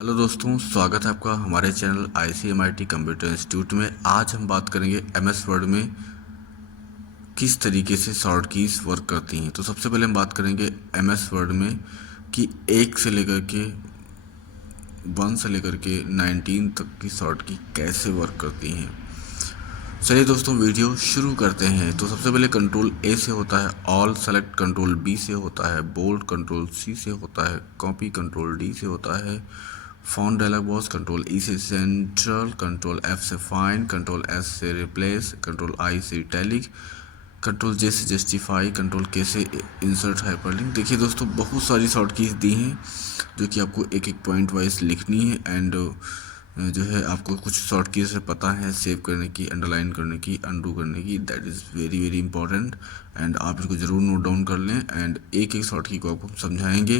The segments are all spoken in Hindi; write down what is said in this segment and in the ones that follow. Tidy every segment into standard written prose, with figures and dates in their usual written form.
हेलो दोस्तों, स्वागत है आपका हमारे चैनल ICMIT कंप्यूटर इंस्टीट्यूट में। आज हम बात करेंगे MS वर्ड में किस तरीके से शॉर्ट कीज़ वर्क करती हैं। तो सबसे पहले हम बात करेंगे MS वर्ड में कि 1 से लेकर के 1 से लेकर के 19 तक की शॉर्ट की कैसे वर्क करती हैं। चलिए दोस्तों, वीडियो शुरू करते हैं। तो सबसे पहले कंट्रोल A से होता है ऑल सेलेक्ट, कंट्रोल B से होता है बोल्ड, कंट्रोल C से होता है कॉपी, कंट्रोल D से होता है font dialog box, control E से सेंट्रल, कंट्रोल F से फाइंड, कंट्रोल S से रिप्लेस, कंट्रोल I से इटैलिक, कंट्रोल J से जस्टिफाई, कंट्रोल K से इंसर्ट हाइपरलिंक। देखिए दोस्तों, बहुत सारी शॉर्ट कीज़ दी हैं जो कि आपको एक एक पॉइंट वाइज लिखनी है। एंड जो है आपको कुछ शॉर्ट कीज से पता है सेव करने की, अंडरलाइन करने की, अनडू करने की। That is very very important and आप इसको ज़रूर नोट डाउन कर लें। एंड एक एक शॉर्ट की को आपको समझाएंगे।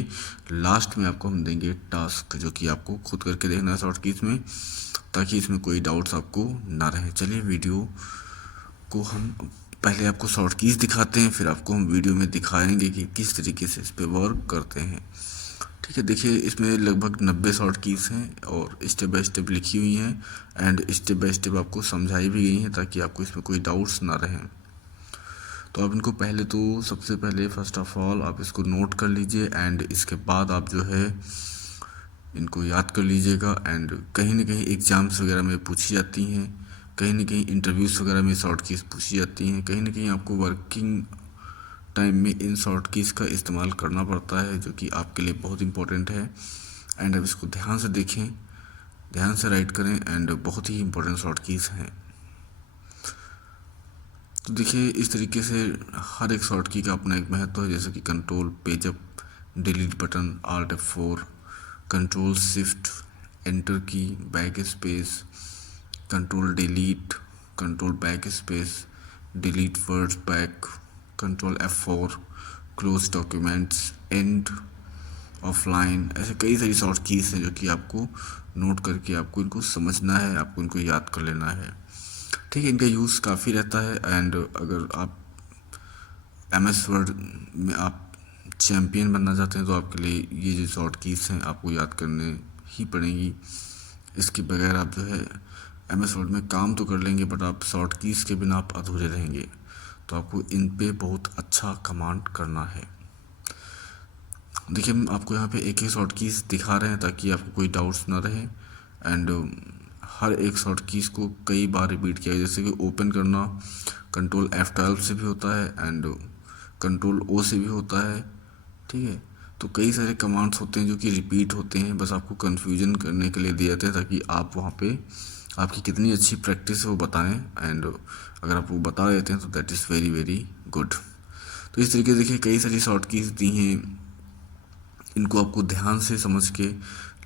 लास्ट में आपको हम देंगे टास्क जो कि आपको खुद करके देखना है शॉर्ट कीज में, ताकि इसमें कोई डाउट्स आपको ना रहे। चलिए वीडियो को हम पहले आपको शॉर्ट कीज दिखाते हैं, फिर आपको हम वीडियो में दिखाएंगे कि किस तरीके से इस पर वर्क करते हैं। ठीक है, देखिए इसमें लगभग 90 शॉर्ट कीज़ हैं और स्टेप बाय स्टेप लिखी हुई हैं एंड स्टेप बाय स्टेप आपको समझाई भी गई हैं ताकि आपको इसमें कोई डाउट्स ना रहें। तो आप इनको पहले तो सबसे पहले फर्स्ट ऑफ ऑल आप इसको नोट कर लीजिए एंड इसके बाद आप जो है इनको याद कर लीजिएगा। एंड कहीं ना कहीं एग्ज़ाम्स वगैरह में पूछी जाती हैं, कहीं ना कहीं इंटरव्यूज़ वगैरह में शॉर्ट कीज़ पूछी जाती हैं, कहीं ना कहीं आपको वर्किंग टाइम में इन शॉर्ट कीज़ का इस्तेमाल करना पड़ता है, जो कि आपके लिए बहुत इंपॉर्टेंट है। एंड अब इसको ध्यान से देखें, ध्यान से राइट करें एंड बहुत ही इंपॉर्टेंट शॉर्ट कीज़ हैं। तो देखिए इस तरीके से हर एक शॉर्ट की का अपना एक महत्व है, जैसे कि control page up, delete button, Alt F4, control shift, enter key, back space, control delete, control back space, delete words back, control F4, close documents, and offline. ऐसे कई सारी शॉर्ट कीज़ हैं जो कि आपको नोट करके आपको इनको समझना है, आपको इनको याद कर लेना है। ठीक है, इनका यूज़ काफ़ी रहता है। एंड अगर आप MS वर्ड में आप चैम्पियन बनना चाहते हैं तो आपके लिए ये जो शॉर्ट कीज़ हैं आपको याद करने ही पड़ेंगी। इसके बगैर आप जो है MS वर्ड में काम तो कर लेंगे बट आप शॉर्ट कीज़ के बिना आप अधूरे रहेंगे। तो आपको इन पे बहुत अच्छा कमांड करना है। देखिए हम आपको यहाँ पे एक एक शॉर्ट कीज़ दिखा रहे हैं ताकि आपको कोई डाउट्स ना रहे। एंड हर एक शॉर्ट कीज़ को कई बार रिपीट किया, जैसे कि ओपन करना कंट्रोल F12 से भी होता है एंड कंट्रोल O से भी होता है। ठीक है, तो कई सारे कमांड्स होते हैं जो कि रिपीट होते हैं, बस आपको कन्फ्यूजन करने के लिए दिए जाते हैं ताकि आप वहाँ पे आपकी कितनी अच्छी प्रैक्टिस है वो बताएं। एंड अगर आप वो बता देते हैं तो that is very very good. तो इस तरीके से देखिए कई सारी शॉर्ट कीज़ दी हैं, इनको आपको ध्यान से समझ के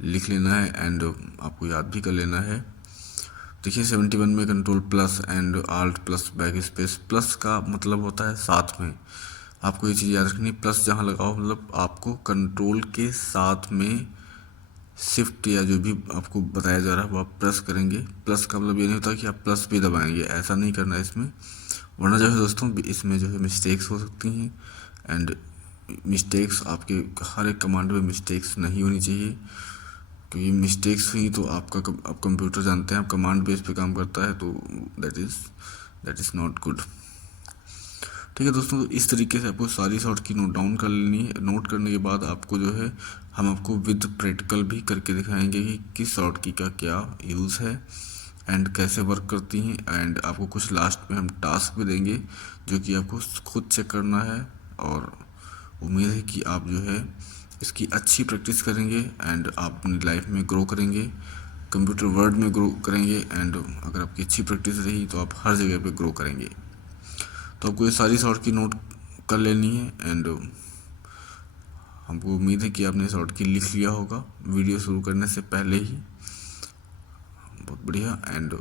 लिख लेना है एंड आपको याद भी कर लेना है। देखिए 71 में control plus and Alt plus back space, plus का मतलब होता है साथ में। आपको ये चीज़ याद रखनी, प्लस जहाँ लगाओ मतलब आपको कंट्रोल के साथ में शिफ्ट या जो भी आपको बताया जा रहा है वो आप प्रेस करेंगे। प्लस का मतलब ये नहीं होता कि आप प्लस भी दबाएंगे, ऐसा नहीं करना है इसमें, वरना जो है दोस्तों इसमें जो है मिस्टेक्स हो सकती हैं। एंड मिस्टेक्स आपके हर एक कमांड में मिस्टेक्स नहीं होनी चाहिए, क्योंकि मिस्टेक्स हुई तो आप कंप्यूटर जानते हैं आप कमांड बेस पे काम करता है, तो दैट इज़ नॉट गुड। ठीक है दोस्तों, तो इस तरीके से आपको सारी शॉर्ट की नोट डाउन कर लेनी है। नोट करने के बाद आपको जो है हम आपको विद प्रैक्टिकल भी करके दिखाएंगे कि किस शॉर्ट की का क्या यूज़ है एंड कैसे वर्क करती हैं। एंड आपको कुछ लास्ट में हम टास्क भी देंगे जो कि आपको खुद चेक करना है। और उम्मीद है कि आप जो है इसकी अच्छी प्रैक्टिस करेंगे एंड आप अपनी लाइफ में ग्रो करेंगे, कंप्यूटर वर्ल्ड में ग्रो करेंगे। एंड अगर आपकी अच्छी प्रैक्टिस रही तो आप हर जगह पे ग्रो करेंगे। तो आपको ये सारी शॉर्ट की नोट कर लेनी है एंड हमको उम्मीद है कि आपने शॉर्ट की लिख लिया होगा वीडियो शुरू करने से पहले ही। बहुत बढ़िया। एंड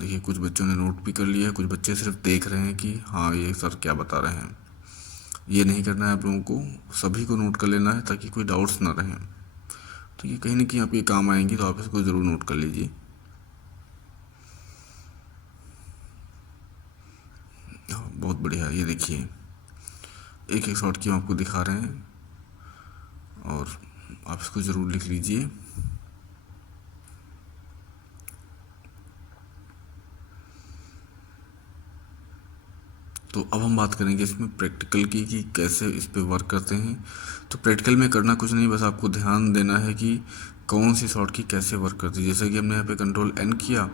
देखिए कुछ बच्चों ने नोट भी कर लिया है, कुछ बच्चे सिर्फ देख रहे हैं कि हाँ ये सर क्या बता रहे हैं। ये नहीं करना है आप लोगों को, सभी को नोट कर लेना है ताकि कोई डाउट्स ना रहें। तो ये कहीं ना कहीं आपके काम आएंगी, तो आप इसको ज़रूर नोट कर लीजिए। हाँ बहुत बढ़िया, ये देखिए एक एक शॉर्ट की हम आपको दिखा रहे हैं और आप इसको ज़रूर लिख लीजिए। तो अब हम बात करेंगे इसमें प्रैक्टिकल की कि कैसे इस पे वर्क करते हैं। तो प्रैक्टिकल में करना कुछ नहीं, बस आपको ध्यान देना है कि कौन सी शॉर्ट की कैसे वर्क करती है। जैसे कि हमने यहाँ पे कंट्रोल एन किया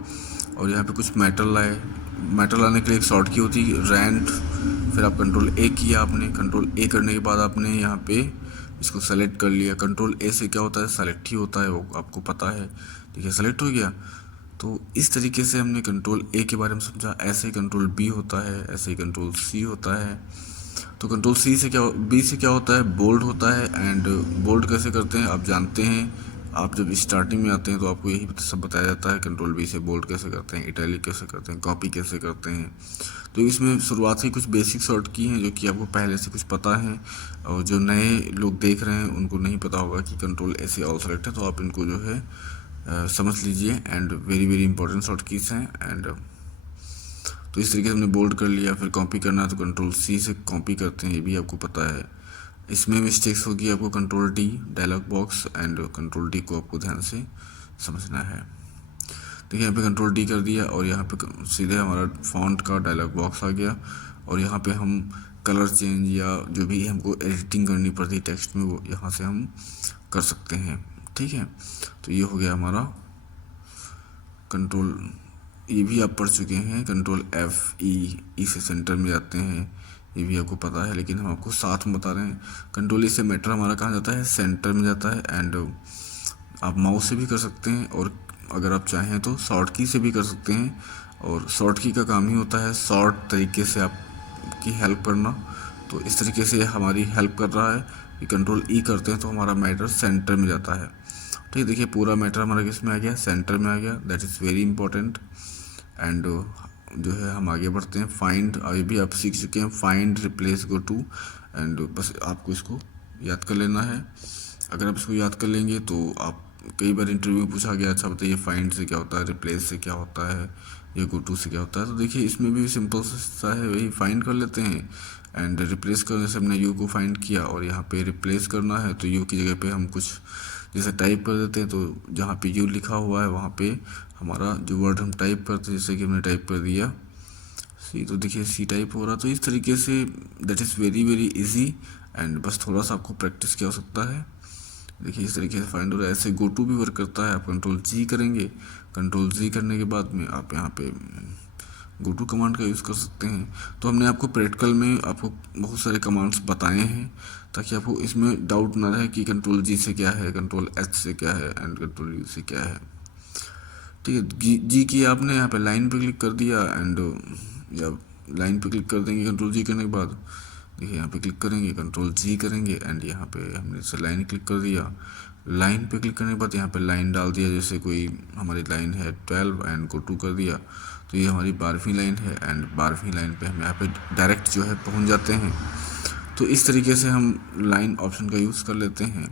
और यहाँ पे कुछ मेटल लाए, मेटल लाने के लिए एक शॉर्ट की होती है रैंट, फिर आप कंट्रोल ए किया, आपने कंट्रोल ए करने के बाद आपने यहाँ पे इसको सेलेक्ट कर लिया। कंट्रोल ए से क्या होता है, सेलेक्ट ही होता है, वो आपको पता है। ठीक है, सेलेक्ट हो गया। तो इस तरीके से हमने कंट्रोल ए के बारे में समझा। ऐसे ही कंट्रोल बी होता है, ऐसे ही कंट्रोल सी होता है। तो कंट्रोल सी से क्या, बी से क्या होता है, बोल्ड होता है। एंड बोल्ड कैसे करते हैं आप जानते हैं, आप जब स्टार्टिंग में आते हैं तो आपको यही सब बताया जाता है। कंट्रोल बी से बोल्ड कैसे करते हैं, इटैलिक कैसे करते हैं, कॉपी कैसे करते हैं। तो इसमें शुरुआत से कुछ बेसिक शॉर्ट की हैं जो कि आपको पहले से कुछ पता है, और जो नए लोग देख रहे हैं उनको नहीं पता होगा कि कंट्रोल ऐसे ऑल सेलेक्ट है। तो आप इनको जो है समझ लीजिए। And very very important short keys हैं। एंड तो इस तरीके से हमने बोल्ड कर लिया। फिर कॉपी करना है तो कंट्रोल सी से कॉपी करते हैं, ये भी आपको पता है। इसमें मिस्टेक्स होगी आपको control D dialog box, and control D को आपको ध्यान से समझना है। देखिए यहाँ पे कंट्रोल डी कर दिया और यहाँ पे सीधे हमारा फॉन्ट का डायलॉग बॉक्स आ गया। और यहाँ पे हम कलर चेंज या जो भी हमको एडिटिंग करनी पड़ती है टेक्स्ट में, वो यहाँ से हम कर सकते हैं। ठीक है, तो ये हो गया हमारा कंट्रोल। ये भी आप पढ़ चुके हैं, कंट्रोल एफ ई से सेंटर में जाते हैं, ये भी आपको पता है, लेकिन हम आपको साथ में बता रहे हैं। कंट्रोल ई से मैटर हमारा कहाँ जाता है, सेंटर में जाता है। एंड आप माउस से भी कर सकते हैं, और अगर आप चाहें तो शॉर्ट की से भी कर सकते हैं। और शॉर्ट की का काम ही होता है शॉर्ट तरीके से आपकी हेल्प करना। तो इस तरीके से हमारी हेल्प कर रहा है कि कंट्रोल ई करते हैं तो हमारा मैटर सेंटर में जाता है। ठीक है, देखिए पूरा मैटर हमारा किस में आ गया, सेंटर में आ गया। That is very important. And जो है हम आगे बढ़ते हैं। फाइंड, अभी भी आप सीख चुके हैं, find replace go to. And बस आपको इसको याद कर लेना है। अगर आप इसको याद कर लेंगे तो आप, कई बार इंटरव्यू में पूछा गया, अच्छा बताइए फाइंड से क्या होता है, रिप्लेस से क्या होता है, या गो टू से क्या होता है। तो देखिए इसमें भी सिंपल सा है, वही फाइंड कर लेते हैं। एंड रिप्लेस करने से हमने यू को फाइंड किया, और यहाँ पे रिप्लेस करना है तो यू की जगह पे हम कुछ जैसे टाइप कर देते हैं। तो जहाँ पे यू लिखा हुआ है वहाँ पे हमारा जो वर्ड हम टाइप करते हैं, जैसे कि हमने टाइप कर दिया सी, तो देखिए सी टाइप हो रहा। तो इस तरीके say that is very very easy. And बस थोड़ा सा आपको प्रैक्टिस की आवश्यकता है। देखिए इस तरीके से फाइंड हो रहा है। ऐसे गो टू भी वर्क करता है। आप कंट्रोल जी करेंगे, कंट्रोल जी करने के बाद में आप यहाँ पे गो टू कमांड का यूज़ कर सकते हैं। तो हमने आपको प्रैक्टिकल में आपको बहुत सारे कमांड्स बताए हैं, ताकि आपको इसमें डाउट ना रहे कि कंट्रोल जी से क्या है, कंट्रोल एच से क्या है, एंड कंट्रोल यू से क्या है। ठीक है, जी की आपने यहाँ पे लाइन पे क्लिक कर दिया। एंड या लाइन पे क्लिक कर देंगे कंट्रोल जी करने के बाद, देखिए यहाँ पे क्लिक करेंगे, कंट्रोल जी करेंगे, एंड यहाँ पे हमने जैसे लाइन क्लिक कर दिया। लाइन पे क्लिक करने के बाद यहाँ पे लाइन डाल दिया, जैसे कोई हमारी लाइन है 12 एंड गो टू कर दिया, तो ये हमारी 12वीं लाइन है। एंड 12वीं लाइन पे हम यहाँ पे डायरेक्ट जो है पहुँच जाते हैं। तो इस तरीके से हम लाइन ऑप्शन का यूज़ कर लेते हैं।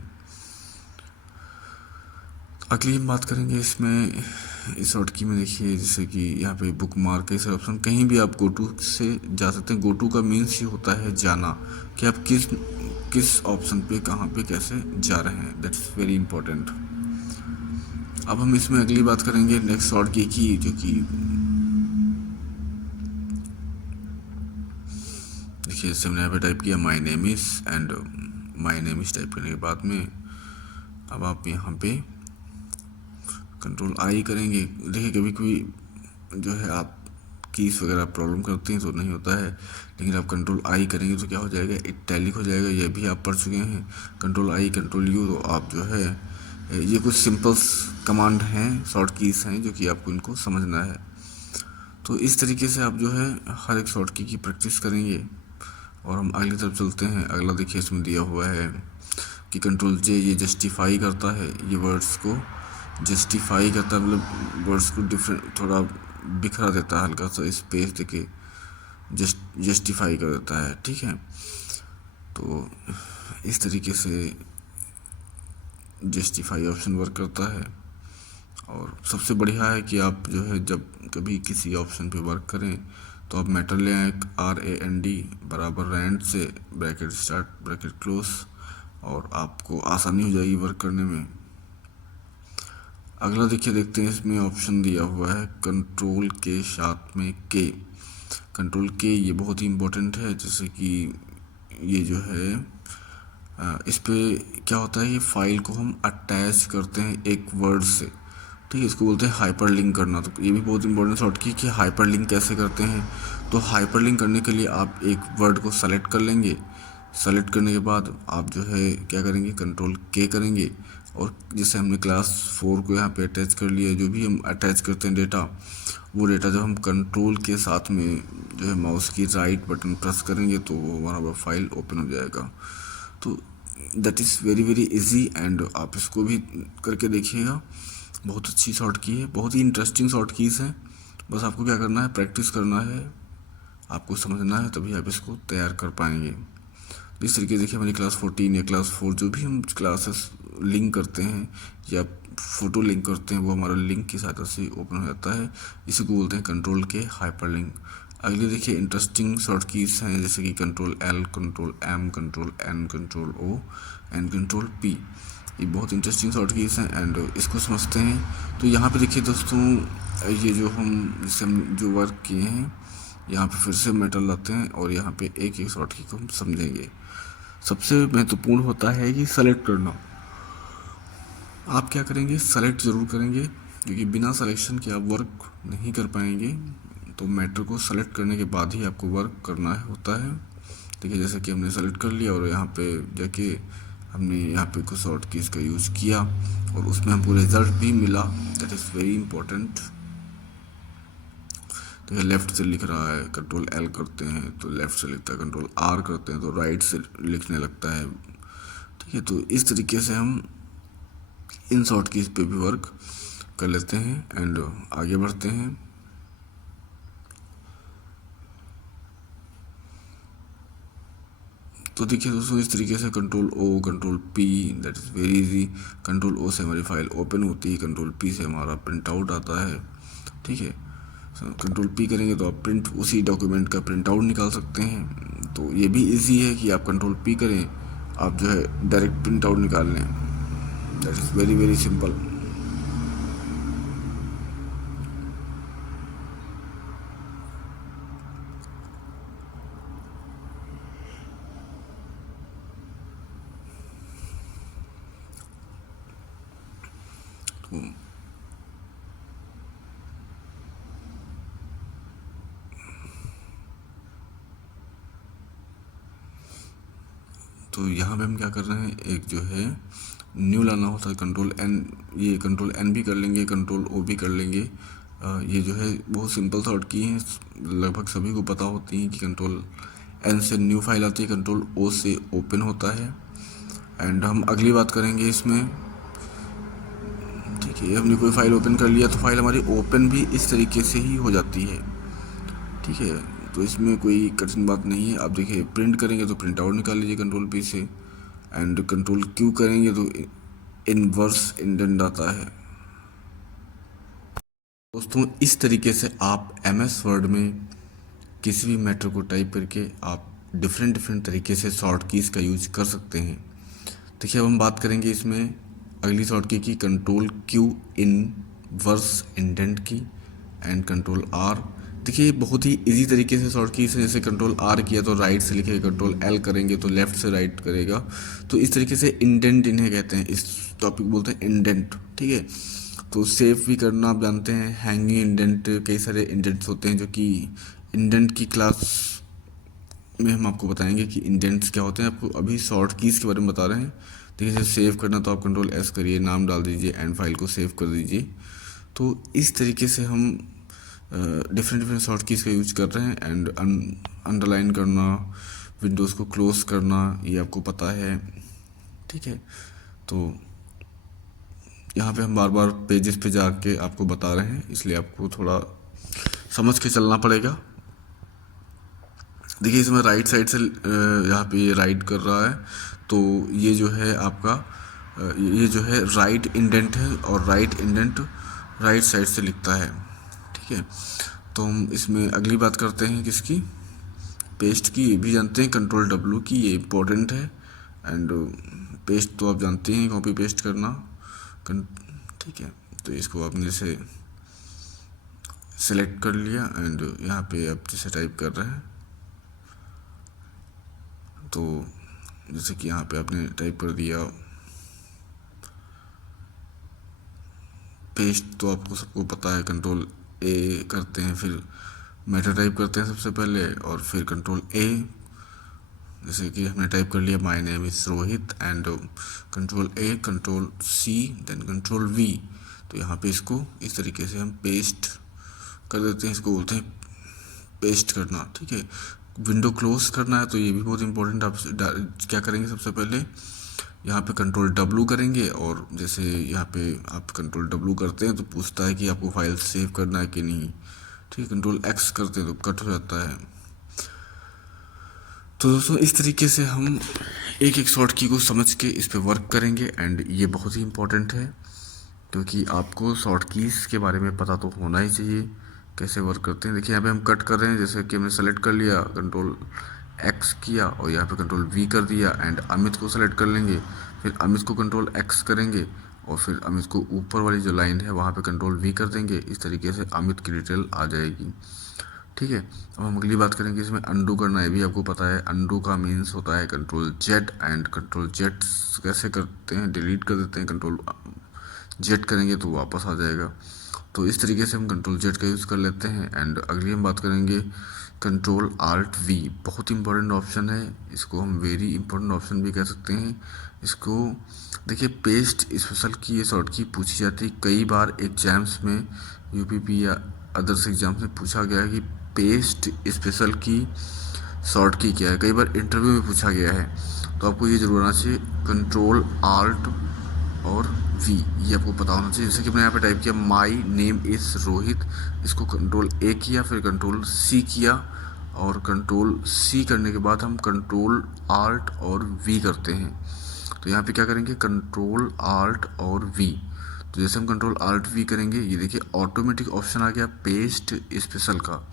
अगली हम बात करेंगे इसमें, इस शॉर्टकी में देखिए जैसे कि यहाँ पे बुक मार्क है ऑप्शन, कहीं भी आप गो टू से जा सकते हैं। गो टू का मीन्स ये होता है जाना, कि आप किस किस ऑप्शन पे कहाँ पे कैसे जा रहे हैं। That's very important. अब हम इसमें अगली बात करेंगे नेक्स्ट शॉर्टकी की, जो कि देखिए जैसे हमने यहाँ पे टाइप किया my name is, and my name is type करने के बाद में अब आप यहाँ पे कंट्रोल आई करेंगे। देखिए कभी कभी जो है आप कीज वगैरह प्रॉब्लम करते हैं तो नहीं होता है, लेकिन आप कंट्रोल आई करेंगे तो क्या हो जाएगा, इटैलिक हो जाएगा। ये भी आप पढ़ चुके हैं, कंट्रोल आई कंट्रोल यू। तो आप जो है ये कुछ सिंपल्स कमांड हैं, शॉर्ट कीज हैं, जो कि आपको इनको समझना है। तो इस तरीके से आप जो है हर एक शॉर्ट की प्रैक्टिस करेंगे। और हम अगली तरफ चलते हैं। अगला देखिए इसमें दिया हुआ है कि कंट्रोल जे, ये जस्टिफाई करता है, ये वर्ड्स को जस्टिफाई करता है, मतलब वर्ड्स को डिफरेंट थोड़ा बिखरा देता है, हल्का सा स्पेस देके जस्टिफाई कर देता है। ठीक है, तो इस तरीके से जस्टिफाई ऑप्शन वर्क करता है। और सबसे बढ़िया है कि आप जो है जब कभी किसी ऑप्शन पे वर्क करें तो आप मैटर ले आए, RAND बराबर रैंड से ब्रैकेट स्टार्ट ब्रैकेट क्लोज, और आपको आसानी हो जाएगी वर्क करने में। अगला देखिए, देखते हैं इसमें ऑप्शन दिया हुआ है कंट्रोल के साथ में के। कंट्रोल के ये बहुत ही इम्पोर्टेंट है, जैसे कि ये जो है इस पे क्या होता है, ये फाइल को हम अटैच करते हैं एक वर्ड से, ठीक है, इसको बोलते हैं हाइपर लिंक करना। तो ये भी बहुत इंपॉर्टेंट शॉर्ट की कि हाइपर लिंक कैसे करते हैं। तो हाइपर लिंक करने के लिए आप एक वर्ड को सेलेक्ट कर लेंगे। सेलेक्ट करने के बाद आप जो है क्या करेंगे, कंट्रोल के करेंगे, और जैसे हमने क्लास 4 को यहाँ पे अटैच कर लिया, जो भी हम अटैच करते हैं डेटा, वो डेटा जब हम कंट्रोल के साथ में जो है माउस की राइट बटन प्रेस करेंगे तो वो हमारा फाइल ओपन हो जाएगा। तो that is very very easy, and आप इसको भी करके देखिएगा। बहुत अच्छी शॉर्ट की है, बहुत ही इंटरेस्टिंग शॉर्ट कीज़ है। बस आपको क्या करना है, प्रैक्टिस करना है, आपको समझना है, तभी आप इसको तैयार कर पाएंगे। इस तरीके से देखिए, हमारी क्लास 14 या क्लास 4 जो भी हम क्लासेस लिंक करते हैं या फ़ोटो लिंक करते हैं, वो हमारा लिंक की सहायता से ओपन हो जाता है। इसी को बोलते हैं कंट्रोल के हाइपर लिंक। अगले देखिए इंटरेस्टिंग शॉर्ट कीज़ हैं, जैसे कि control L, control M, control N, control O and control P. ये बहुत इंटरेस्टिंग शॉर्ट कीज़ हैं, एंड इसको समझते हैं। तो यहाँ पे देखिए दोस्तों, ये जो हम जिससे हम जो वर्क किए हैं, यहाँ पे फिर से मेटल लाते हैं और यहाँ पे एक एक शॉर्ट की को हम समझेंगे। सबसे महत्वपूर्ण होता है कि सेलेक्ट करना। आप क्या करेंगे, सेलेक्ट ज़रूर करेंगे, क्योंकि बिना सिलेक्शन के आप वर्क नहीं कर पाएंगे। तो मैटर को सेलेक्ट करने के बाद ही आपको वर्क करना होता है। देखिए, जैसे कि हमने सेलेक्ट कर लिया और यहाँ पे जाके हमने यहाँ पे कुछ शॉर्ट कीज़ का यूज़ किया और उसमें हमको रिजल्ट भी मिला। That is very important. तो ये लेफ़्ट से लिख रहा है, कंट्रोल एल करते हैं तो लेफ़्ट से लिखता है, कंट्रोल आर करते हैं तो राइट से लिखने लगता है, ठीक है। तो इस तरीके से हम इन शॉर्ट कीज़ पे भी वर्क कर लेते हैं एंड आगे बढ़ते हैं। तो देखिए दोस्तों, इस तरीके से control O, control P, that is very easy. Control O से हमारी फाइल ओपन होती है, कंट्रोल पी से हमारा प्रिंट आउट आता है, ठीक है। कंट्रोल पी करेंगे तो आप प्रिंट उसी डॉक्यूमेंट का प्रिंट आउट निकाल सकते हैं। तो ये भी इजी है कि आप कंट्रोल पी करें, आप जो है डायरेक्ट प्रिंट आउट निकाल लें। That is very very simple. तो यहाँ पे हम क्या कर रहे हैं, एक जो है न्यू लाना होता है, कंट्रोल एन, ये कंट्रोल एन भी कर लेंगे, कंट्रोल ओ भी कर लेंगे। ये जो है बहुत सिंपल शॉर्ट की हैं, लगभग सभी को पता होती हैं कि कंट्रोल एन से न्यू फाइल आती है, कंट्रोल ओ से ओपन होता है। एंड हम अगली बात करेंगे इसमें, ठीक है। हमने कोई फाइल ओपन कर लिया तो फाइल हमारी ओपन भी इस तरीके से ही हो जाती है, ठीक है। तो इसमें कोई कठिन बात नहीं है। आप देखिए, प्रिंट करेंगे तो प्रिंट आउट निकाल लीजिए कंट्रोल पी से, एंड कंट्रोल क्यू करेंगे तो इनवर्स इंडेंट आता है। दोस्तों, इस तरीके से आप एम एस वर्ड में किसी भी मैटर को टाइप करके आप डिफरेंट डिफरेंट तरीके से शॉर्ट कीज़ का यूज कर सकते हैं। देखिए, अब हम बात करेंगे इसमें अगली शॉर्ट की कंट्रोल क्यू इनवर्स इंडेंट की एंड कंट्रोल आर। देखिए, बहुत ही इजी तरीके से शॉर्ट कीज है। जैसे कंट्रोल आर किया तो राइट से लिखेगा, कंट्रोल एल करेंगे तो लेफ्ट से राइट करेगा। तो इस तरीके से इंडेंट इन्हें कहते हैं, इस टॉपिक बोलते हैं इंडेंट, ठीक है। तो सेव भी करना आप जानते हैं, हैंगिंग इंडेंट, कई सारे इंडेंट्स होते हैं जो कि इंडेंट की क्लास में हम आपको बताएंगे कि इंडेंट्स क्या होते हैं। आपको अभी शॉर्ट कीज़ के बारे में बता रहे हैं। देखिए, जैसे सेव करना तो आप कंट्रोल एस करिए, नाम डाल दीजिए एंड फाइल को सेव कर दीजिए। तो इस तरीके से हम डिफरेंट डिफरेंट शॉर्ट कीज़ का यूज कर रहे हैं। एंड अंडरलाइन करना, विंडोज़ को क्लोज करना, ये आपको पता है, ठीक है। तो यहाँ पे हम बार बार पेजेस पे जाके आपको बता रहे हैं, इसलिए आपको थोड़ा समझ के चलना पड़ेगा। देखिए, इसमें राइट साइड से यहाँ पे ये राइट कर रहा है, तो ये जो है आपका ये जो है राइट इंडेंट है, और राइट इंडेंट राइट साइड से लिखता है, ठीक है। तो हम इसमें अगली बात करते हैं किसकी, पेस्ट की। ये भी जानते हैं, कंट्रोल डब्ल्यू की, ये इम्पोर्टेंट है। एंड पेस्ट तो आप जानते हैं कॉपी पेस्ट करना, ठीक है। तो इसको आपने से सेलेक्ट कर लिया एंड यहाँ पे आप जैसे टाइप कर रहे हैं, तो जैसे कि यहाँ पे आपने टाइप कर दिया पेस्ट, तो आपको सबको पता है कंट्रोल ए करते हैं, फिर मेटा टाइप करते हैं सबसे पहले और फिर कंट्रोल ए, जैसे कि हमने टाइप कर लिया my name is Rohit and control A, control C, then control V. तो यहाँ पे इसको इस तरीके से हम पेस्ट कर देते हैं, इसको बोलते हैं पेस्ट करना, ठीक है। विंडो क्लोज करना है तो ये भी बहुत इंपॉर्टेंट। आप क्या करेंगे, सबसे पहले यहाँ पे कंट्रोल डब्लू करेंगे और जैसे यहाँ पे आप कंट्रोल डब्लू करते हैं तो पूछता है कि आपको फाइल सेव करना है कि नहीं, ठीक है। कंट्रोल एक्स करते हैं तो कट हो जाता है। तो दोस्तों इस तरीके से हम एक एक शॉर्ट की को समझ के इस पे वर्क करेंगे एंड ये बहुत ही इम्पोर्टेंट है, क्योंकि आपको शॉर्ट कीज़ के बारे में पता तो होना ही चाहिए कैसे वर्क करते हैं। देखिए यहाँ पे हम कट कर रहे हैं, जैसे कि हमने सेलेक्ट कर लिया, कंट्रोल एक्स किया और यहाँ पे कंट्रोल वी कर दिया एंड अमित को सेलेक्ट कर लेंगे, फिर अमित को कंट्रोल एक्स करेंगे और फिर अमित को ऊपर वाली जो लाइन है वहाँ पे कंट्रोल वी कर देंगे। इस तरीके से अमित की डिटेल आ जाएगी, ठीक है। अब हम अगली बात करेंगे, इसमें अंडू करना है, भी आपको पता है। अंडू का मीन्स होता है control Z and control Z कैसे करते हैं, डिलीट कर देते हैं, कंट्रोल जेड करेंगे तो वापस आ जाएगा। तो इस तरीके से हम कंट्रोल जेड का यूज़ कर लेते हैं। एंड अगली हम बात करेंगे कंट्रोल आल्ट वी, बहुत इंपॉर्टेंट ऑप्शन है, इसको हम वेरी इंपॉर्टेंट ऑप्शन भी कह सकते हैं। इसको देखिए पेस्ट स्पेशल की ये शॉर्ट की पूछी जाती है कई बार एग्जाम्स में, यूपीपी या अदर्स एग्जाम्स में पूछा गया है कि पेस्ट स्पेशल की शॉर्ट की क्या है, कई बार इंटरव्यू में पूछा गया है। तो आपको ये जरूर आना चाहिए कंट्रोल आल्ट और वी, ये आपको पता होना चाहिए। जैसे कि मैंने यहाँ पे टाइप किया माय नेम इज़ रोहित, इसको कंट्रोल ए किया, फिर कंट्रोल सी किया और कंट्रोल सी करने के बाद हम कंट्रोल आल्ट और वी करते हैं। तो यहाँ पे क्या करेंगे, कंट्रोल आल्ट और वी। तो जैसे हम कंट्रोल आल्ट वी करेंगे, ये देखिए ऑटोमेटिक ऑप्शन आ गया पेस्ट स्पेशल का,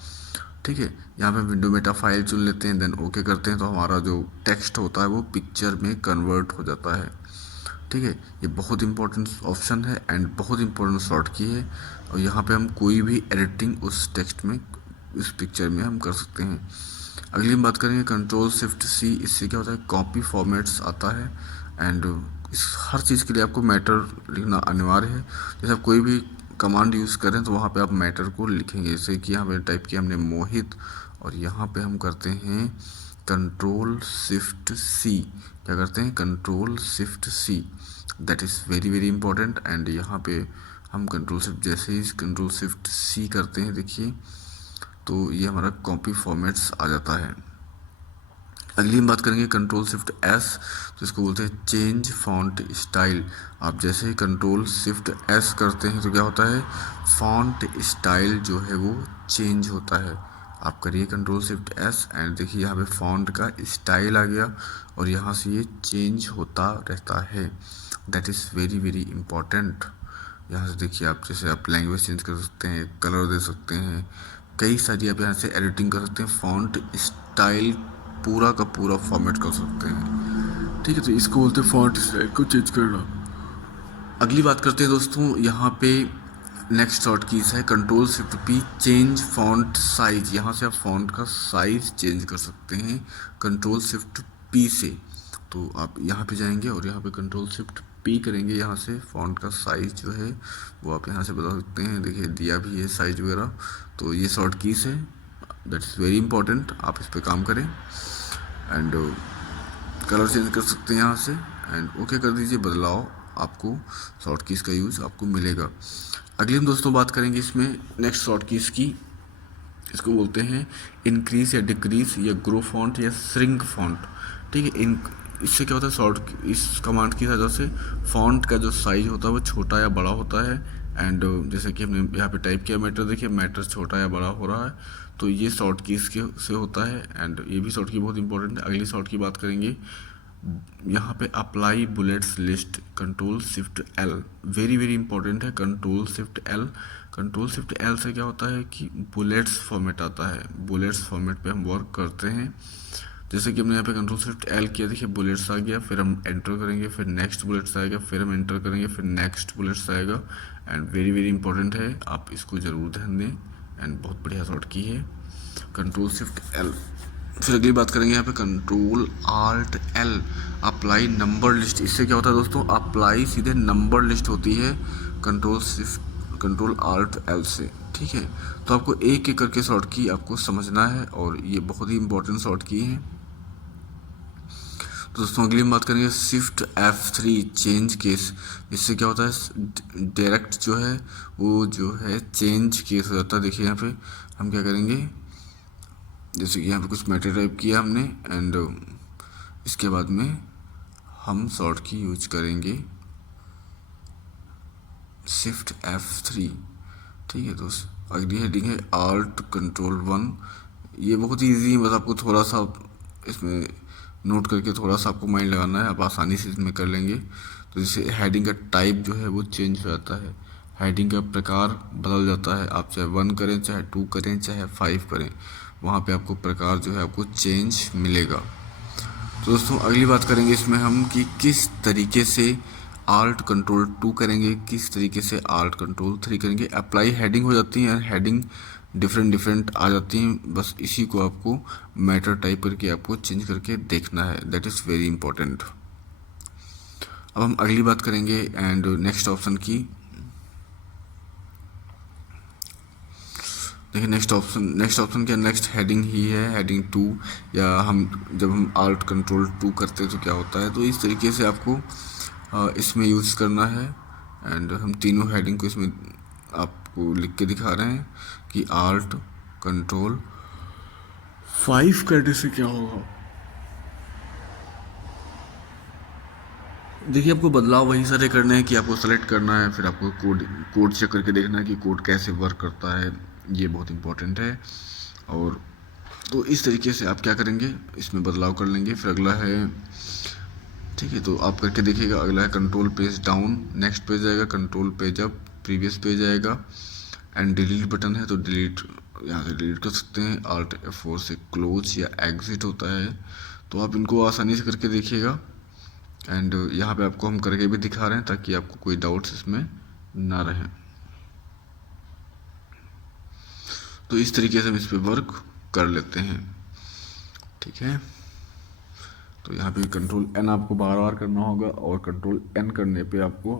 ठीक है। यहाँ पे विंडो मेटा फाइल चुन लेते हैं, देन ओके करते हैं, तो हमारा जो टेक्स्ट होता है वो पिक्चर में कन्वर्ट हो जाता है, ठीक है। ये बहुत इंपॉर्टेंट ऑप्शन है एंड बहुत इंपॉर्टेंट शॉर्ट की है। और यहाँ पे हम कोई भी एडिटिंग उस टेक्स्ट में, उस पिक्चर में हम कर सकते हैं। अगली हम बात करेंगे कंट्रोल शिफ्ट सी, इससे क्या होता है कॉपी फॉर्मेट्स आता है एंड इस हर चीज़ के लिए आपको मैटर लिखना अनिवार्य है। जैसे आप कोई भी कमांड यूज़ करें तो वहाँ पे आप मैटर को लिखेंगे, जैसे कि यहाँ पे टाइप किया हमने मोहित और यहाँ पे हम करते हैं कंट्रोल शिफ्ट सी, क्या करते हैं control shift C, that is very very important. And यहाँ पे हम कंट्रोल शिफ्ट जैसे ही कंट्रोल शिफ्ट सी करते हैं, देखिए तो ये हमारा कॉपी फॉर्मेट्स आ जाता है। अगली हम बात करेंगे कंट्रोल शिफ्ट एस, तो इसको बोलते हैं चेंज फॉन्ट स्टाइल। आप जैसे ही कंट्रोल शिफ्ट एस करते हैं तो क्या होता है फॉन्ट स्टाइल जो है वो चेंज होता है। आप करिए कंट्रोल शिफ्ट एस एंड देखिए यहाँ पे फॉन्ट का स्टाइल आ गया और यहाँ से ये चेंज होता रहता है, that is very very important. यहाँ से देखिए आप जैसे आप लैंग्वेज चेंज कर सकते हैं, कलर दे सकते हैं, कई सारी आप यहाँ से एडिटिंग कर सकते हैं, फॉन्ट स्टाइल पूरा का पूरा फॉर्मेट कर सकते हैं, ठीक है। तो इसको बोलते हैं फॉन्ट स्टाइल को चेंज करना। अगली बात करते हैं दोस्तों, यहाँ पे नेक्स्ट शॉर्ट कीज है control shift P change font size. यहाँ से आप फॉन्ट का साइज चेंज कर सकते हैं कंट्रोल शिफ्ट पी से। तो आप यहाँ पे जाएंगे और यहाँ पे कंट्रोल शिफ्ट पी करेंगे, यहाँ से फॉन्ट का साइज जो है वो आप यहाँ से बता सकते हैं, देखिए दिया भी है साइज वगैरह। तो ये शॉर्ट कीज है, दैट्स वेरी इंपॉर्टेंट, आप इस पर काम करें एंड कलर चेंज कर सकते हैं यहाँ से एंड ओके कर दीजिए, बदलाव आपको शॉर्ट कीज़ का यूज़ आपको मिलेगा। अगली हम दोस्तों बात करेंगे इसमें नेक्स्ट शॉर्ट कीज़ की, इसको बोलते हैं इंक्रीज या डिक्रीज या ग्रो फॉन्ट या श्रिंक फॉन्ट, ठीक है। इससे क्या होता है शॉर्ट इस कमांड की वजह से फॉन्ट का जो साइज होता है वो छोटा या बड़ा होता है एंड जैसे कि हमने यहाँ पे टाइप किया मैटर, देखिए मैटर छोटा या बड़ा हो रहा है, तो ये शॉर्ट कीज़ के से होता है एंड ये भी शॉर्ट की बहुत इंपॉर्टेंट है। अगली शॉर्ट की बात करेंगे, यहाँ पे apply bullets list control shift L, very very important है control shift L. Control shift L से क्या होता है कि बुलेट्स फॉर्मेट आता है, बुलेट्स फॉर्मेट पे हम वर्क करते हैं। जैसे कि हमने यहाँ पे कंट्रोल शिफ्ट एल किया, देखिए बुलेट्स आ गया, फिर हम एंटर करेंगे, फिर नेक्स्ट बुलेट्स आएगा, फिर हम एंटर करेंगे, फिर नेक्स्ट बुलेट्स आएगा। एंड वेरी वेरी इंपॉर्टेंट है, आप इसको ज़रूर ध्यान दें। एंड बहुत बढ़िया शॉर्ट की है कंट्रोल शिफ्ट एल। फिर अगली बात करेंगे यहाँ पे control alt L, apply number list. इससे क्या होता है दोस्तों, अप्लाई सीधे नंबर लिस्ट होती है कंट्रोल आल्ट एल से। ठीक है, तो आपको एक एक करके शॉर्ट की आपको समझना है, और ये बहुत ही इंपॉर्टेंट शॉर्ट की है। तो दोस्तों अगली हम बात करेंगे शिफ्ट F3 चेंज केस। इससे क्या होता है, डायरेक्ट जो है वो जो है चेंज केस हो जाता है। देखिए यहाँ पे हम क्या करेंगे, जैसे कि यहाँ पे कुछ मैटर टाइप किया हमने, एंड इसके बाद में हम शॉर्ट की यूज करेंगे शिफ्ट F3। ठीक है दोस्त, अगली हेडिंग है आल्ट कंट्रोल 1। ये बहुत ही ईजी है, बस आपको थोड़ा सा इसमें नोट करके थोड़ा सा आपको माइंड लगाना है, आप आसानी से इसमें कर लेंगे। तो जैसे हेडिंग का टाइप जो है वो चेंज हो जाता है, हेडिंग का प्रकार बदल जाता है। आप चाहे 1 करें, चाहे 2 करें, चाहे 5 करें, वहाँ पे आपको प्रकार जो है आपको चेंज मिलेगा। तो दोस्तों अगली बात करेंगे इसमें हम कि किस तरीके से आल्ट कंट्रोल 2 करेंगे, किस तरीके से आल्ट कंट्रोल 3 करेंगे। अप्लाई हेडिंग हो जाती है, हेडिंग डिफरेंट डिफरेंट आ जाती हैं, बस इसी को आपको मैटर टाइप करके आपको चेंज करके देखना है, दैट इज़ वेरी इंपॉर्टेंट। अब हम अगली बात करेंगे एंड नेक्स्ट ऑप्शन की। देखिए नेक्स्ट ऑप्शन क्या, नेक्स्ट हेडिंग ही है हेडिंग 2, या हम जब हम आल्ट कंट्रोल 2 करते हैं तो क्या होता है। तो इस तरीके से आपको इसमें यूज़ करना है। एंड हम तीनों हेडिंग को इसमें आपको लिख के दिखा रहे हैं कि आल्ट कंट्रोल 5 करने से क्या होगा। देखिए आपको बदलाव वही सारे करने हैं कि आपको सेलेक्ट करना है, फिर आपको कोड चेक करके देखना है कि कोड कैसे वर्क करता है, ये बहुत इंपॉर्टेंट है। और तो इस तरीके से आप क्या करेंगे, इसमें बदलाव कर लेंगे। फिर अगला है, ठीक है, तो आप करके देखिएगा। अगला है control page down, next page आएगा, control page up, previous page आएगा। एंड डिलीट बटन है तो डिलीट यहाँ से डिलीट कर सकते हैं। आल्ट F4 से क्लोज या एग्जिट होता है, तो आप इनको आसानी से करके देखिएगा। एंड यहाँ पे आपको हम करके भी दिखा रहे हैं ताकि आपको कोई डाउट्स इसमें ना रहे। तो इस तरीके से हम इस पर वर्क कर लेते हैं। ठीक है, तो यहाँ पे कंट्रोल N आपको बार बार करना होगा, और कंट्रोल N करने पे आपको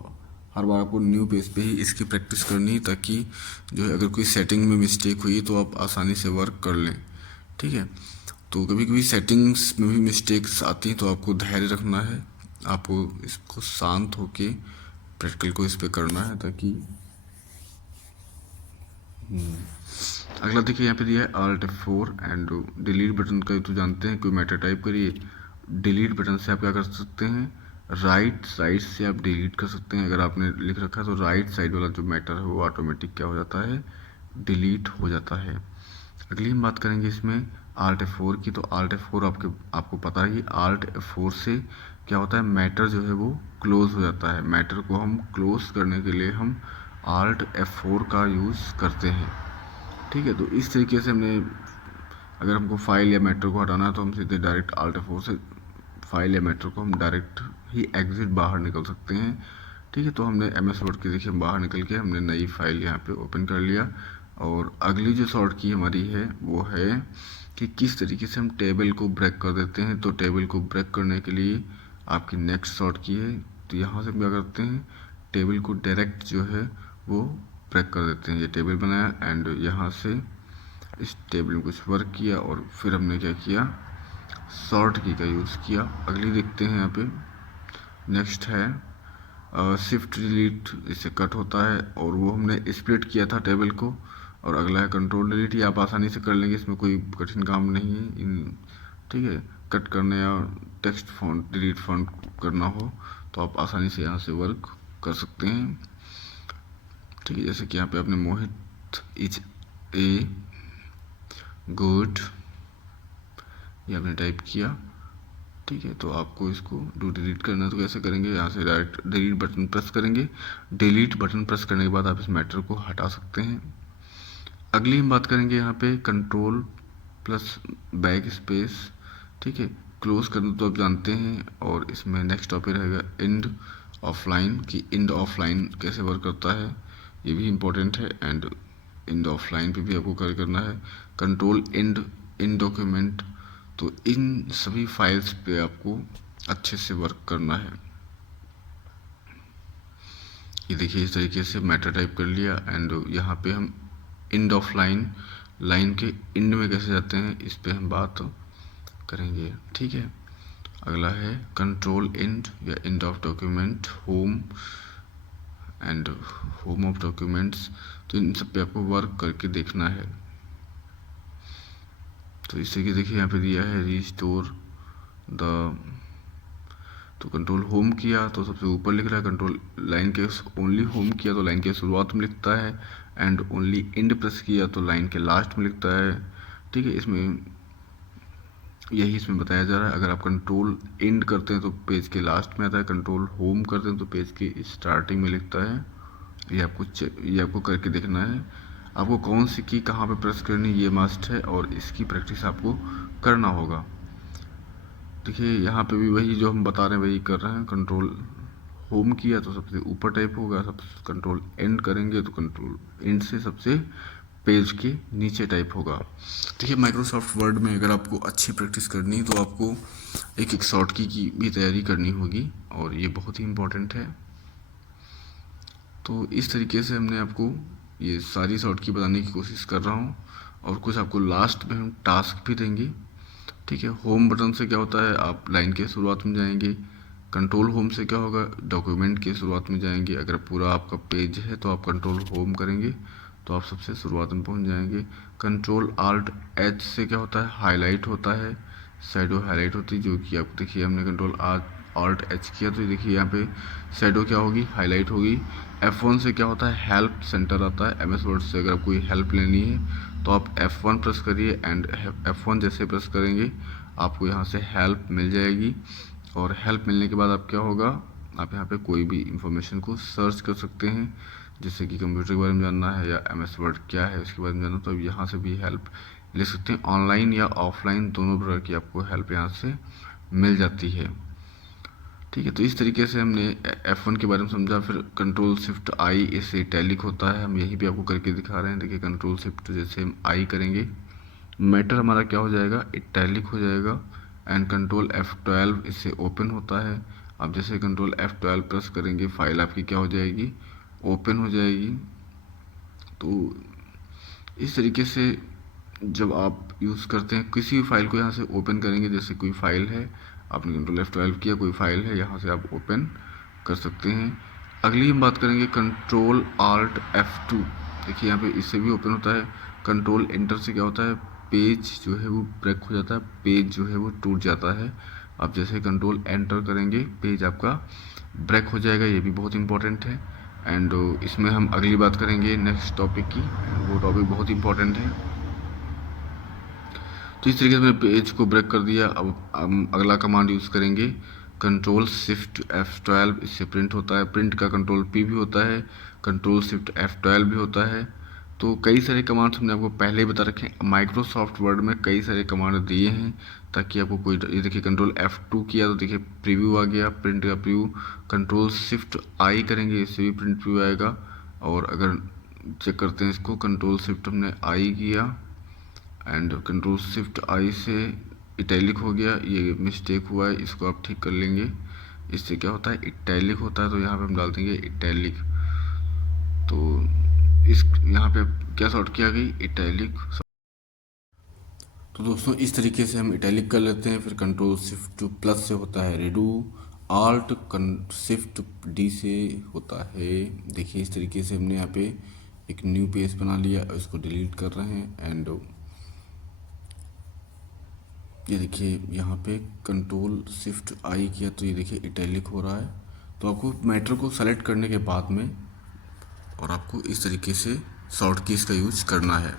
हर बार आपको न्यू पेज पे ही इसकी प्रैक्टिस करनी है, ताकि जो है अगर कोई सेटिंग में मिस्टेक हुई तो आप आसानी से वर्क कर लें। ठीक है, तो कभी कभी सेटिंग्स में भी मिस्टेक्स आती हैं, तो आपको धैर्य रखना है, आपको इसको शांत होके प्रैक्टिकल को इस पर करना है ताकि अगला देखिए यहाँ पे दिया है alt F4 and delete button का तो जानते हैं, कोई मैटर टाइप करिए, डिलीट बटन से आप क्या कर सकते हैं, राइट साइड से आप डिलीट कर सकते हैं। अगर आपने लिख रखा है तो राइट साइड वाला जो मैटर है वो ऑटोमेटिक क्या हो जाता है, डिलीट हो जाता है। अगली हम बात करेंगे इसमें आल्ट F4 की। तो आल्ट F4 आपको पता ही, आल्ट F4 से क्या होता है, मैटर जो है वो क्लोज हो जाता है। मैटर को हम क्लोज करने के लिए हम आल्ट F4 का यूज़ करते हैं। ठीक है, तो इस तरीके से हमने, अगर हमको फाइल या मैटर को हटाना है तो हम सीधे डायरेक्ट आल्ट F4 से फाइल या मैटर को हम डायरेक्ट ही एग्जिट बाहर निकल सकते हैं। ठीक है, तो हमने MS वर्ड की देखिए हम बाहर निकल के हमने नई फाइल यहाँ पे ओपन कर लिया। और अगली जो शॉर्ट की हमारी है वो है कि किस तरीके से हम टेबल को ब्रेक कर देते हैं। तो टेबल को ब्रेक करने के लिए आपकी नेक्स्ट शॉर्ट की है, तो यहाँ से हम क्या करते हैं, टेबल को डायरेक्ट जो है वो ब्रेक कर देते हैं। ये टेबल बनाया एंड यहाँ से इस टेबल में कुछ वर्क किया, और फिर हमने क्या किया, शॉर्ट की का यूज़ किया। अगली देखते हैं यहाँ पे, नेक्स्ट है शिफ्ट डिलीट, इससे कट होता है, और वो हमने स्प्लिट किया था टेबल को। और अगला है कंट्रोल डिलीट, ये आप आसानी से कर लेंगे, इसमें कोई कठिन काम नहीं है। ठीक है, कट करने या टेक्स्ट फॉन्ट डिलीट फॉन्ट करना हो तो आप आसानी से यहाँ से वर्क कर सकते हैं। ठीक है, जैसे कि यहाँ पे आपने मोहित इज ए गुड ये आपने टाइप किया। ठीक है, तो आपको इसको डू डिलीट करना है तो कैसे करेंगे, यहाँ से डायरेक्ट डिलीट बटन प्रेस करेंगे। डिलीट बटन प्रेस करने के बाद आप इस मैटर को हटा सकते हैं। अगली हम बात करेंगे यहाँ पे कंट्रोल प्लस बैक स्पेस। ठीक है। क्लोज करना तो आप जानते हैं। और इसमें नेक्स्ट टॉपिक रहेगा एंड ऑफलाइन, कि एंड ऑफलाइन कैसे वर्क करता है, ये भी इम्पोर्टेंट है। एंड एंड ऑफलाइन पे भी आपको कार्य करना है। कंट्रोल एंड इन डॉक्यूमेंट, तो इन सभी फाइल्स पे आपको अच्छे से वर्क करना है। ये देखिए इस तरीके से मैटर टाइप कर लिया। एंड यहाँ पे हम एंड ऑफ लाइन, लाइन के एंड में कैसे जाते हैं इस पे हम बात करेंगे, ठीक है। अगला है कंट्रोल एंड या end of document, home and home of documents. तो इन सब पे आपको वर्क करके देखना है। तो इस तरीके देखिए यहाँ पे दिया है रिस्टोर द, तो कंट्रोल होम किया तो सबसे ऊपर लिख रहा है। कंट्रोल लाइन के ओनली होम किया तो लाइन के शुरुआत में लिखता है। एंड ओनली एंड प्रेस किया तो लाइन के लास्ट में लिखता है, ठीक है। इसमें यही इसमें बताया जा रहा है। अगर आप कंट्रोल एंड करते हैं तो पेज के लास्ट में आता है, कंट्रोल होम करते हैं तो पेज के स्टार्टिंग में लिखता है। ये आपको करके देखना है। आपको कौन सी की कहाँ पे प्रेस करनी ये मस्ट है, और इसकी प्रैक्टिस आपको करना होगा। देखिए यहाँ पे भी वही जो हम बता रहे हैं वही कर रहे हैं। कंट्रोल होम किया तो सबसे ऊपर टाइप होगा, सब कंट्रोल एंड करेंगे तो कंट्रोल एंड से सबसे पेज के नीचे टाइप होगा। देखिए माइक्रोसॉफ्ट वर्ड में अगर आपको अच्छी प्रैक्टिस करनी है तो आपको एक एक शॉर्ट की भी तैयारी करनी होगी, और ये बहुत ही इम्पोर्टेंट है। तो इस तरीके से हमने आपको ये सारी शॉर्ट की बताने की कोशिश कर रहा हूँ, और कुछ आपको लास्ट में हम टास्क भी देंगे, ठीक है। होम बटन से क्या होता है, आप लाइन के शुरुआत में जाएंगे। कंट्रोल होम से क्या होगा, डॉक्यूमेंट के शुरुआत में जाएंगे। अगर पूरा आपका पेज है तो आप कंट्रोल होम करेंगे तो आप सबसे शुरुआत में पहुंच जाएंगे। कंट्रोल आल्ट एच से क्या होता है, हाईलाइट होता है, शैडो हाईलाइट होती है, जो कि आप देखिए हमने कंट्रोल आल्ट एच किया तो देखिए यहाँ पे शैडो क्या होगी, हाईलाइट होगी। F1 से क्या होता है, हेल्प सेंटर आता है। MS वर्ड से अगर कोई हेल्प लेनी है तो आप F1 प्रेस करिए, एंड F1 जैसे प्रेस करेंगे आपको यहाँ से हेल्प मिल जाएगी। और हेल्प मिलने के बाद आप क्या होगा, आप यहाँ पे कोई भी इंफॉर्मेशन को सर्च कर सकते हैं, जैसे कि कंप्यूटर के बारे में जानना है या MS वर्ड क्या है उसके बारे में जानना, तो अब यहाँ से भी हेल्प ले सकते हैं। ऑनलाइन या ऑफलाइन दोनों प्रकार की आपको हेल्प यहाँ से मिल जाती है, ठीक है। तो इस तरीके से हमने F1 के बारे में समझा। फिर कंट्रोल शिफ्ट आई, इससे इटैलिक होता है, हम यही भी आपको करके दिखा रहे हैं। देखिए कंट्रोल शिफ्ट जैसे हम आई करेंगे मैटर हमारा क्या हो जाएगा, इटैलिक हो जाएगा। एंड कंट्रोल F12 इससे ओपन होता है। अब जैसे कंट्रोल F12 प्रेस करेंगे फाइल आपकी क्या हो जाएगी, ओपन हो जाएगी। तो इस तरीके से जब आप यूज़ करते हैं किसी भी फाइल को यहाँ से ओपन करेंगे, जैसे कोई फाइल है आपने कंट्रोल F12 किया, कोई फाइल है यहाँ से आप ओपन कर सकते हैं। अगली हम बात करेंगे कंट्रोल आल्ट F2। देखिए यहाँ पे इससे भी ओपन होता है। कंट्रोल एंटर से क्या होता है, पेज जो है वो ब्रेक हो जाता है, पेज जो है वो टूट जाता है। आप जैसे कंट्रोल एंटर करेंगे पेज आपका ब्रेक हो जाएगा, ये भी बहुत इंपॉर्टेंट है। एंड इसमें हम अगली बात करेंगे नेक्स्ट टॉपिक की, वो टॉपिक बहुत इंपॉर्टेंट है। तो इस तरीके से मैंने पेज को ब्रेक कर दिया। अब हम अगला कमांड यूज़ करेंगे कंट्रोल शिफ्ट F12, इससे प्रिंट होता है। प्रिंट का कंट्रोल P भी होता है, कंट्रोल शिफ्ट F12 भी होता है। तो कई सारे कमांड्स हमने आपको पहले ही बता रखे हैं। माइक्रोसॉफ्ट वर्ड में कई सारे कमांड दिए हैं ताकि आपको कोई, ये देखिए कंट्रोल F2 किया तो देखिए प्रीव्यू आ गया, प्रिंट का प्रीव्यू। कंट्रोल शिफ्ट आई करेंगे इससे भी प्रिंट प्रीव्यू आएगा। और अगर चेक करते हैं इसको, कंट्रोल शिफ्ट हमने आई किया एंड कंट्रोल शिफ्ट आई से इटैलिक हो गया, ये मिस्टेक हुआ है, इसको आप ठीक कर लेंगे। इससे क्या होता है, इटैलिक होता है, तो यहाँ पे हम डाल देंगे इटैलिक। तो इस यहाँ पे क्या सॉर्ट किया गई, इटैलिक। तो दोस्तों इस तरीके से हम इटैलिक कर लेते हैं। फिर कंट्रोल शिफ्ट प्लस से होता है रिडू, आल्ट शिफ्ट डी से होता है। देखिए इस तरीके से हमने यहाँ पे एक न्यू पेज बना लिया, इसको डिलीट कर रहे हैं। एंड ये देखिए यहाँ पे कंट्रोल शिफ्ट आई किया तो ये देखिए इटैलिक हो रहा है। तो आपको मैटर को सेलेक्ट करने के बाद में और आपको इस तरीके से शॉर्ट कीज का यूज करना है।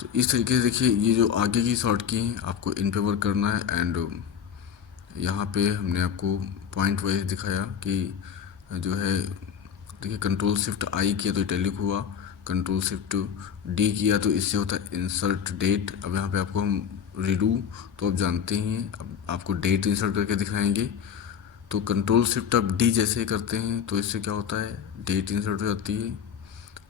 तो इस तरीके से देखिए ये जो आगे की शॉर्ट की हैं आपको इन पे वर्क करना है। एंड यहाँ पे हमने आपको पॉइंट वाइज दिखाया कि जो है देखिए कंट्रोल शिफ्ट आई किया तो इटैलिक हुआ, कंट्रोल शिफ्ट डी किया तो इससे होता है इंसर्ट डेट। अब यहाँ पे आपको हम रीडू, तो आप जानते ही हैं, अब आपको डेट इंसर्ट करके दिखाएंगे। तो कंट्रोल शिफ्ट अब डी जैसे ही करते हैं तो इससे क्या होता है, डेट इंसर्ट हो जाती है।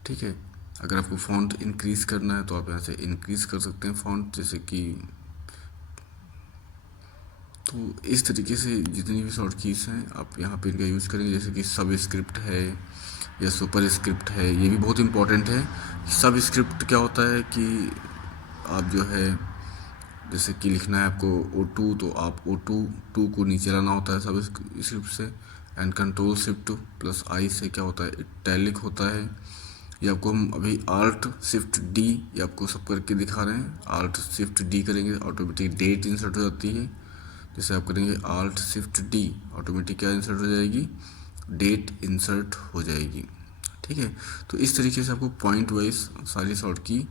ठीक है, अगर आपको फ़ॉन्ट इंक्रीज़ करना है तो आप यहाँ से इंक्रीज़ कर सकते हैं फ़ॉन्ट, जैसे कि। तो इस तरीके से जितनी भी शॉर्ट कीज़ हैं आप यहाँ पे इनका यूज़ करेंगे, जैसे कि सब स्क्रिप्ट है या सुपर स्क्रिप्ट है। ये भी बहुत इंपॉर्टेंट है। सब स्क्रिप्ट क्या होता है कि आप जो है, जैसे कि लिखना है आपको O2, तो आप O2 को नीचे लाना होता है सब स्क्रिप्ट से। एंड कंट्रोल शिफ्ट प्लस आई से क्या होता है, इटैलिक होता है। ये आपको हम अभी आल्ट शिफ्ट डी, ये आपको सब करके दिखा रहे हैं। आल्ट शिफ्ट डी करेंगे ऑटोमेटिक डेट इंसर्ट हो जाती है। जैसे आप करेंगे आल्ट शिफ्ट डी, ऑटोमेटिक क्या इंसर्ट हो जाएगी, डेट इंसर्ट हो जाएगी। ठीक है, तो इस तरीके से आपको पॉइंट वाइज सारी शॉर्ट की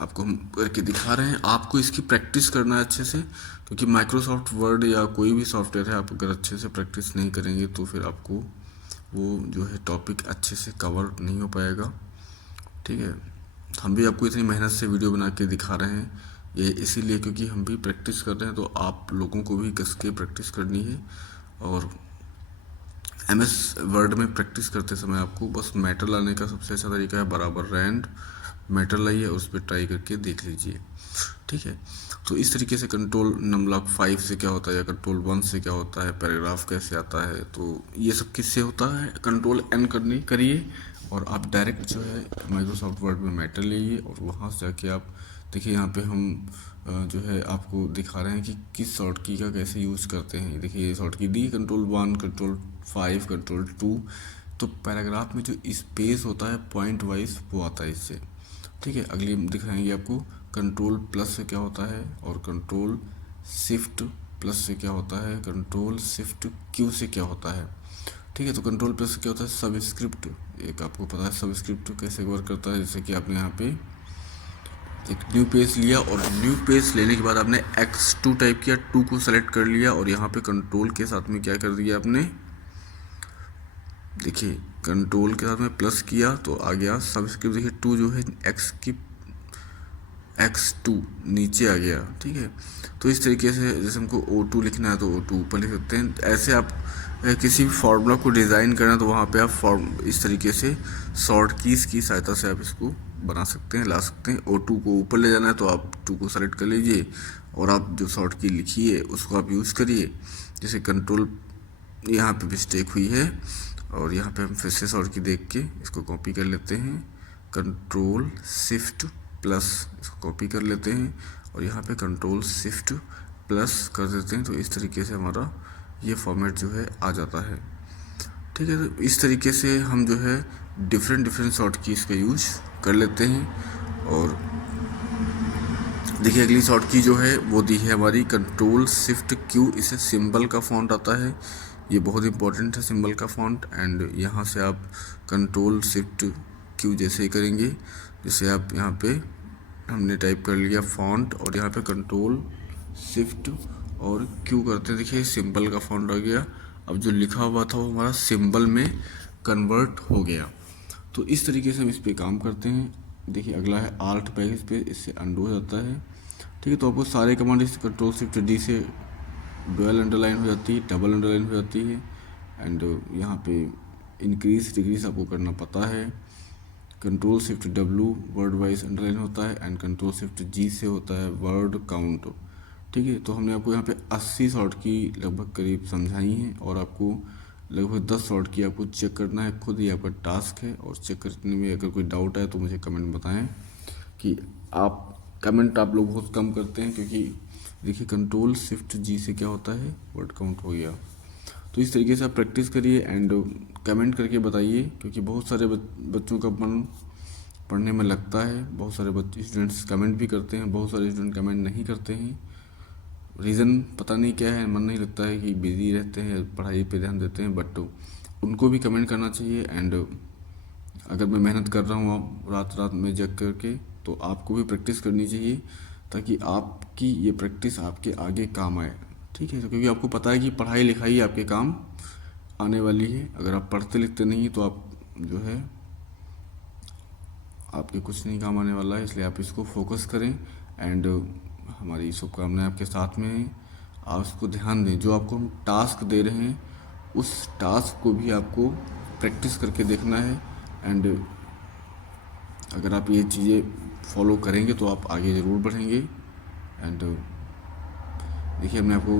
आपको हम करके दिखा रहे हैं। आपको इसकी प्रैक्टिस करना है अच्छे से, क्योंकि माइक्रोसॉफ्ट वर्ड या कोई भी सॉफ्टवेयर है, आप अगर अच्छे से प्रैक्टिस नहीं करेंगे तो फिर आपको वो जो है टॉपिक अच्छे से कवर नहीं हो पाएगा। ठीक है, हम भी आपको इतनी मेहनत से वीडियो बना के दिखा रहे हैं, ये इसीलिए क्योंकि हम भी प्रैक्टिस कर रहे हैं, तो आप लोगों को भी कस के प्रैक्टिस करनी है। और MS वर्ड में प्रैक्टिस करते समय आपको बस मैटर लाने का सबसे अच्छा तरीका है, बराबर रैंड मैटर लाइए और उस पर ट्राई करके देख लीजिए। ठीक है, तो इस तरीके से कंट्रोल नंबर 5 से क्या होता है या कंट्रोल 1 से क्या होता है, पैराग्राफ कैसे आता है, तो ये सब किससे होता है, कंट्रोल N करनी करिए और आप डायरेक्ट जो है माइक्रोसॉफ्ट वर्ड में मैटर लीजिए और वहाँ से जाके आप देखिए। यहाँ पे हम जो है आपको दिखा रहे हैं कि किस शॉर्ट की का कैसे यूज़ करते हैं। देखिए ये शॉर्ट की डी, कंट्रोल 1, कंट्रोल 5, कंट्रोल 2। तो पैराग्राफ में जो स्पेस होता है पॉइंट वाइज वो आता है इससे। ठीक है, अगली हम दिखाएंगे आपको कंट्रोल प्लस से क्या होता है और कंट्रोल शिफ्ट प्लस से क्या होता है, कंट्रोल शिफ्ट क्यू से क्या होता है। ठीक है, तो कंट्रोल प्लस से क्या होता है, सब स्क्रिप्ट। एक आपको पता है सब स्क्रिप्ट कैसे वर्क करता है, जैसे कि आपने यहाँ पे एक न्यू पेज लिया और न्यू पेज लेने के बाद आपने X2 टाइप किया, 2 को सेलेक्ट कर लिया और यहाँ पे कंट्रोल के साथ में क्या कर दिया आपने, देखिए कंट्रोल के साथ में प्लस किया तो आ गया सबस्क्रिप्ट। देखिए 2 जो है X2 नीचे आ गया। ठीक है, तो इस तरीके से जैसे हमको O2 लिखना है तो O2 ऊपर लिख सकते हैं। ऐसे आप किसी भी फार्मूला को डिज़ाइन करना तो वहाँ पे आप इस तरीके से शॉर्ट कीज़ की सहायता से आप इसको बना सकते हैं, ला सकते हैं। O2 को ऊपर ले जाना है तो आप 2 को सेलेक्ट कर लीजिए और आप जो शॉर्ट की लिखी है उसको आप यूज़ करिए। जैसे कंट्रोल, यहाँ पे मिस्टेक हुई है और यहाँ पे हम फिर से शॉर्ट की देख के इसको कॉपी कर लेते हैं, कंट्रोल शिफ्ट प्लस इसको कॉपी कर लेते हैं और यहाँ पे कंट्रोल शिफ्ट प्लस कर देते हैं। तो इस तरीके से हमारा ये फॉर्मेट जो है आ जाता है। ठीक है, तो इस तरीके से हम जो है डिफरेंट शॉर्ट कीज़ का यूज कर लेते हैं। और देखिए अगली शॉर्ट की जो है वो दी है हमारी कंट्रोल शिफ्ट क्यू, इसे सिंबल का फॉन्ट आता है, ये बहुत इंपॉर्टेंट है सिंबल का फॉन्ट। एंड यहाँ से आप कंट्रोल शिफ्ट क्यू जैसे ही करेंगे, जैसे आप यहाँ पे हमने टाइप कर लिया फॉन्ट और यहाँ पे कंट्रोल शिफ्ट और क्यू करते हैं, देखिए सिंबल का फॉन्ट आ गया। अब जो लिखा हुआ था वो हमारा सिंबल में कन्वर्ट हो गया। तो इस तरीके से हम इस पर काम करते हैं। देखिए अगला है आल्ट पैकेज पे, इससे अंडू हो जाता है। ठीक है, तो आपको सारे कमांड इस कंट्रोल शिफ्ट डी से डबल अंडरलाइन हो जाती है, डबल अंडरलाइन हो जाती है। एंड यहाँ पे इंक्रीज डिक्रीज आपको करना पता है। Control shift W word wise underline होता है एंड कंट्रोल शिफ्ट जी से होता है वर्ड काउंट। ठीक है, तो हमने आपको यहाँ पे 80 शॉर्ट की लगभग करीब समझाई हैं और आपको लगभग 10 शॉर्ट की आपको चेक करना है खुद, ही आपका टास्क है। और चेक करने में अगर कोई डाउट है तो मुझे कमेंट में बताएं कि आप कमेंट आप लोग बहुत कम करते हैं, क्योंकि देखिए कंट्रोल शिफ्ट जी से क्या होता है, वर्ड काउंट हो गया। तो इस तरीके से आप प्रैक्टिस करिए एंड कमेंट करके बताइए, क्योंकि बहुत सारे बच्चों का मन पढ़ने में लगता है। बहुत सारे स्टूडेंट्स कमेंट भी करते हैं, बहुत सारे स्टूडेंट कमेंट नहीं करते हैं। रीज़न पता नहीं क्या है, मन नहीं लगता है कि बिजी रहते हैं, पढ़ाई पे ध्यान देते हैं। बट उनको भी कमेंट करना चाहिए। एंड अगर मैं मेहनत कर रहा हूँ रात रात में जग करके, तो आपको भी प्रैक्टिस करनी चाहिए, ताकि आपकी ये प्रैक्टिस आपके आगे काम आए। ठीक है, तो क्योंकि आपको पता है कि पढ़ाई लिखाई आपके काम आने वाली है। अगर आप पढ़ते लिखते नहीं तो आप जो है आपके कुछ नहीं काम आने वाला है, इसलिए आप इसको फोकस करें। एंड हमारी शुभकामनाएं आपके साथ में हैं। आप उसको ध्यान दें, जो आपको हम टास्क दे रहे हैं उस टास्क को भी आपको प्रैक्टिस करके देखना है। एंड अगर आप ये चीज़ें फॉलो करेंगे तो आप आगे ज़रूर बढ़ेंगे। एंड देखिए, हमने आपको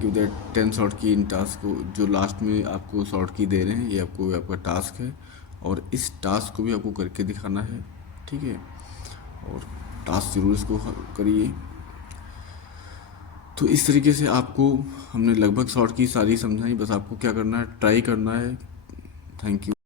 गिव दैट 10 शॉर्ट की इन टास्क को, जो लास्ट में आपको शॉर्ट की दे रहे हैं, ये आपको आपका टास्क है और इस टास्क को भी आपको करके दिखाना है, ठीक है। और टास्क ज़रूर इसको करिए। तो इस तरीके से आपको हमने लगभग शॉर्ट की सारी समझाई, बस आपको क्या करना है, ट्राई करना है। Thank you.